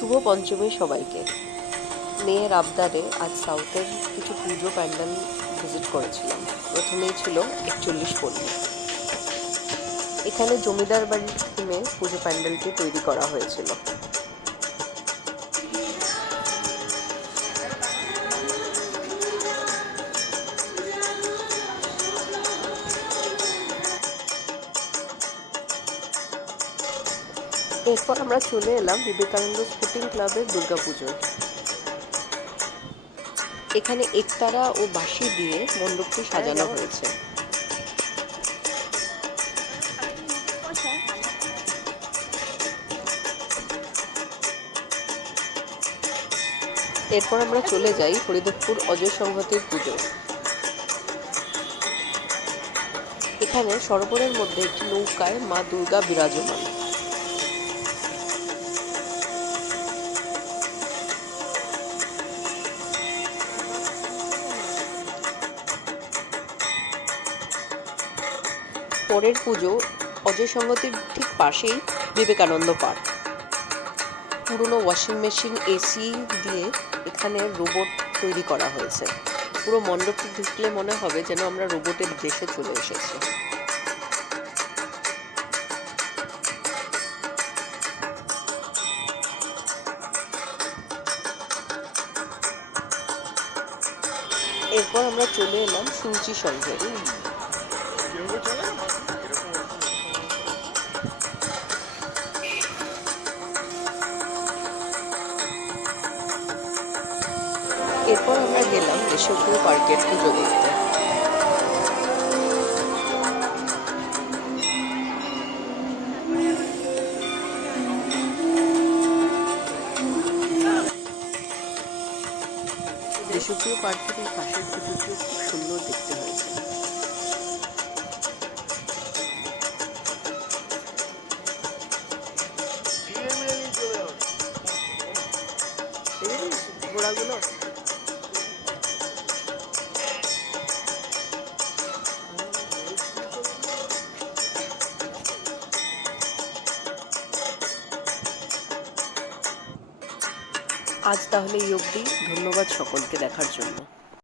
শুভ পঞ্চমী সবাইকে। মেয়ের আবদারে আজ সাউথের কিছু পুজো প্যান্ডেল ভিজিট করেছিলাম। প্রথমেই ছিল 41 পল্লী। এখানে জমিদার বাড়ির থিমে পুজো প্যান্ডেলটি তৈরি করা হয়েছিল। এরপর আমরা চলে এলাম বিবেকানন্দ স্পোর্টিং ক্লাবের দুর্গাপুজোয়। এখানে একতারা ও বাঁশি দিয়ে মণ্ডপটি সাজানো হয়েছে। এরপর আমরা চলে যাই হরিদেবপুর অজয় সংহতির পুজো। এখানে সরোবরের মধ্যে একটি নৌকায় মা দুর্গা বিরাজমান। পরের পুজো অজয় সংহতির ঠিক পাশেই বিবেকানন্দ পার্ক। পুরনো ওয়াশিং মেশিন, এসি দিয়ে এখানে রোবট তৈরি করা হয়েছে। পুরো মণ্ডপটি ঢুকলে মনে হবে যেন আমরা রোবটের দেশে চলে এসেছি। এরপর আমরা চলে এলাম সূর্যি সংঘে। এরপর আমরা গেলাম দেশপ্রিয় পার্কের পুজো দেখতে। দেশপ্রিয় পার্কের এই পাশের পুজোটিও খুব সুন্দর দেখতে হয়েছে। ঘোড়াগুলো আজ তাহলে এই অবধি। ধন্যবাদ সকলকে দেখার জন্য।